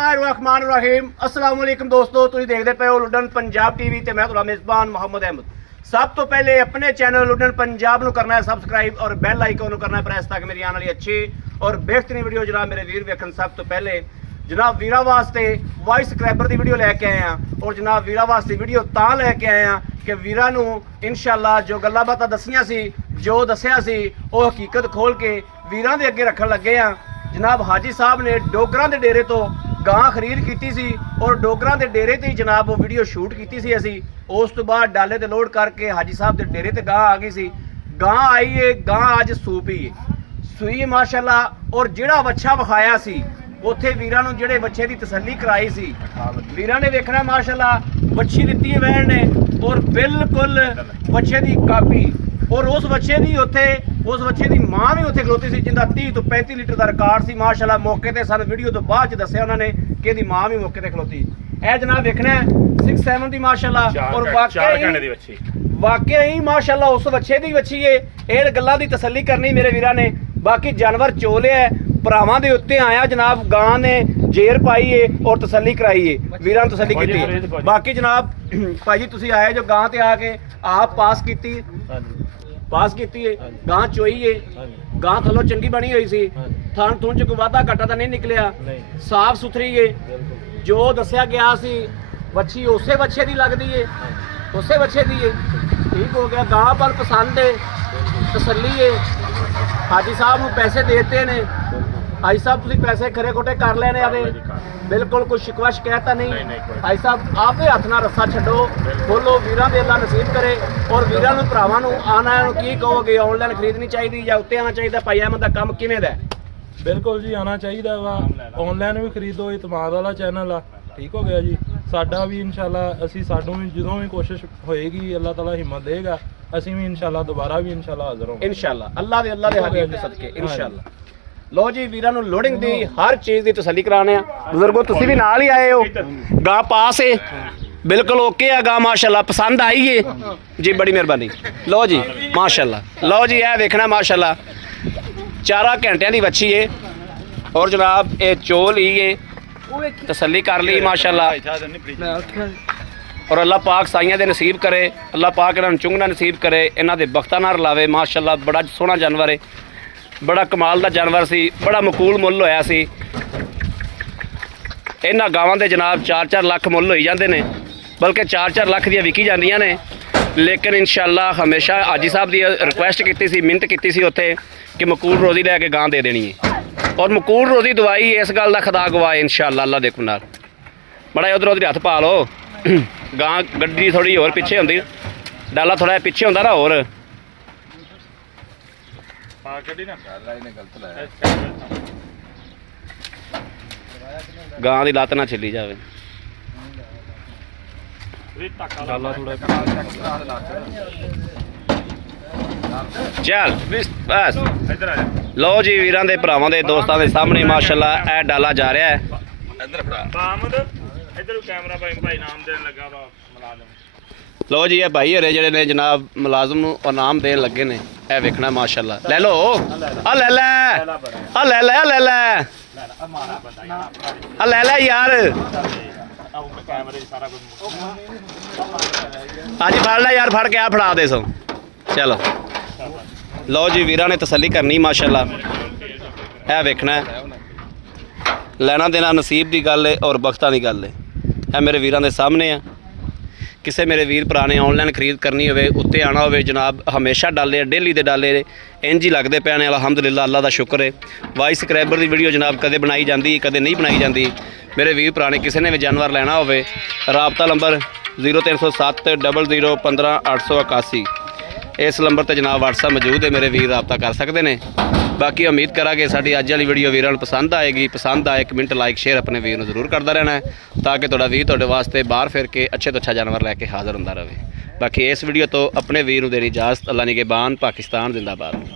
रहमान रहीम अस्सलाम वालेकुम दोस्तों, तुसीं देखदे पे हो लुडन पंजाब टीवी ते मैं तुहाडा मेज़बान मोहम्मद अहमद। सब तो पहले अपने चैनल लुडन पंजाब नूं करना है सबसक्राइब और बैल आइकन नूं करना है प्रेस ताकि मेरी आने वाली अच्छी और बेहतरीन वीडियो जनाब मेरे वीर वेखन। सब तो पहले जनाब वीरा वास्ते वॉइस सबसक्राइबर की वीडियो लैके आए हैं और जनाब वीरा वास्ते वीडियो तां लैके आए हैं कि वीरा नूं इंशाअल्लाह जो गल्लां बातां दसियां सी, जो दसिया सी वो हकीकत खोल के वीरां दे अगे रखन लगे हैं। जनाब हाजी साहब ने डोगरां दे डेरे तो गां खरीद की सी और डोगरां दे डेरे ते जनाब वो वीडियो शूट की सी असी। उस तो बाद डाले ते लोड करके हाजी साहब दे डेरे ते गां आ गई सी। गां आई है, गां अज सूपी सूई माशाअल्लाह। और जिहड़ा बच्चा विखाया सी उत्थे वीरां नूं जिहड़े बच्चे की तसल्ली कराई सी, वीरां ने देखना माशाअल्लाह बच्ची दित्ती है वैन ने और बिल्कुल बच्चे की कापी। और उस बच्चे की उत्थे उस बच्चे की माँ भी उत्थे खलोती सी जिंदा 30 तो 35 लीटर का रिकॉर्ड सी माशाअल्लाह। मौके ते सन वीडियो तो बाद दस्सिया उन्होंने कि इहदी माँ भी मौके ते खलोती। ए जनाब देखना 6-7 की माशाअल्लाह और वाकई ही माशाअल्लाह उस बच्चे की बच्ची है। ये गल्लां दी तसल्ली करनी मेरे वीरां ने। बाकी जानवर चोले है भरावां दे उत्ते आया जनाब, गां ने जेर पाई है और तसल्ली कराई है, वीरां ने तसल्ली की। बाकी जनाब भाई तुसीं आए जो गां ते आके आप पास की है, गां चोई है, गां थल्लों चंगी बनी हुई सी, थन थुन च कोई वाधा घाटा तो नहीं निकलिया, साफ सुथरी है। जो दसिया गया सी बच्ची उसे बच्चे की लगती है, उसे बच्चे की है, ठीक हो गया। गां पर पसंद है, तसल्ली है। हाजी साहब नूं पैसे देते ने, हाजी साहब तुसीं पैसे खरे खोटे कर लेने आदे, बिल्कुल कोई शिकवा शिकायत नहीं। हाजी साहब आपे हथ नाल रस्सा छड्डो, बोलो वीरां दे अल्लाह नसीब करे। और वीरां नूं भरावां नूं आना की कहोगे, ऑनलाइन खरीदनी चाहिए या उत्ते आना चाहिए? भाई अहमद दा काम किवें दा? बिल्कुल जी आना चाहिए वा, ऑनलाइन भी खरीदो, इतमाद वाला चैनल आ, ठीक हो गया जी। साडा भी इंशाअल्लाह असी साडों भी जो भी कोशिश होएगी अल्लाह ताला हिम्मत देगा, असी भी इंशाअल्लाह दोबारा भी इंशाअल्लाह हाज़र होंगे इंशाअल्लाह। अल्लाह दे हबीब दे सदके इंशाअल्लाह। लो जी वीरां नूं लोडिंग दी हर चीज़ की तसल्ली कराने आ। बुजुर्गो तुसीं भी नाल ही आए हो, गां पास है बिल्कुल ओके है, गां माशाअल्लाह पसंद आई है जी, बड़ी मेहरबानी। लो जी माशाअल्लाह, लो जी यह देखना माशाअल्लाह 4 घंटिया की बच्ची है और जनाब ये चोल ही है, तसल्ली कर ली माशाअल्लाह। और अल्लाह पाक साइयां दे नसीब करे, अल्लाह पाक इन्हां नूं चुंगना नसीब करे, इन्हां दे बख्तां नाल लावे माशाअल्लाह। बड़ा सोहना जानवर है, बड़ा कमाल दा जानवर सी, बड़ा मकूल मुੱਲ होया सी। इन्हां गावां दे जनाब 4-4 ਲੱਖ मुੱਲ होई जांदे ने, बल्कि 4-4 ਲੱਖ ਦੀਆਂ विकी ਜਾਂਦੀਆਂ ने। लेकिन इंशाअल्लाह हमेशा हाजी साहब की रिक्वेस्ट की सी, मिन्नत की सी उत्थे कि मकूल रोज़ी लैके गां दे देनी है और मकूल रोज़ी दवाई इस गल का खुदा गवाए इंशाअल्लाह। अल्लाह देखो नाल बड़ा उधर उधर हथ पा लो। गां गड्डी थोड़ी होर पिछे होंदी, डाला थोड़ा पिछे होंदा ना होर। गां की लत्त ना छिली जाए। चल बस लो जी वीरां दे भरावां दे दोस्तां दे सामने माशाअल्लाह ए डाला जा रहा है। लो जी ये भाई हरे जड़े ने जनाब मुलाजम नूं इनाम देन लगे ने, ए वेखना माशाअल्लाह। ले लो आ ले ले आ ले ले आ ले ले आ ले ले यार, आज फड़ लै यार, फड़ के आ फड़ा दे सो। चलो लो जी वीरां ने तसल्ली करनी माशाअल्लाह। है वेखना लेना देना नसीब की गल है और बख्तां की गल है। है मेरे वीरां दे सामने आ। किसी मेरे वीर भरा ने ऑनलाइन खरीद करनी हो उत्ते आना हो जनाब, हमेशा डाले डेली के डाले इंज ही लगते पे ने। अलहमदुलिल्लाह अल्लाह का शुक्र है। वॉइस सबसक्राइबर की वीडियो जनाब कदे बनाई जाती, कदे नहीं बनाई जाती। मेरे वीर भरा ने किसी ने भी जानवर लेना हो, राबता नंबर 0307 00 15 881 इस नंबर पर जनाब व्हाट्सएप मौजूद है, मेरे वीर रबता कर सकते हैं। बाकी उम्मीद करा कि साड़ी अज वाली वीडियो वीरों पसंद आएगी। पसंद आए कमेंट लाइक शेयर अपने वीर जरूर करता रहना है ताकि थोड़ा वीर थोड़े वास्ते बाहर फिर के अच्छे तो अच्छा जानवर लैके हाज़र होंदा रहे। बाकी इस वीडियो तो अपने वीर देनी इजाज़त। अल्लाह निगहबान, पाकिस्तान जिंदाबाद।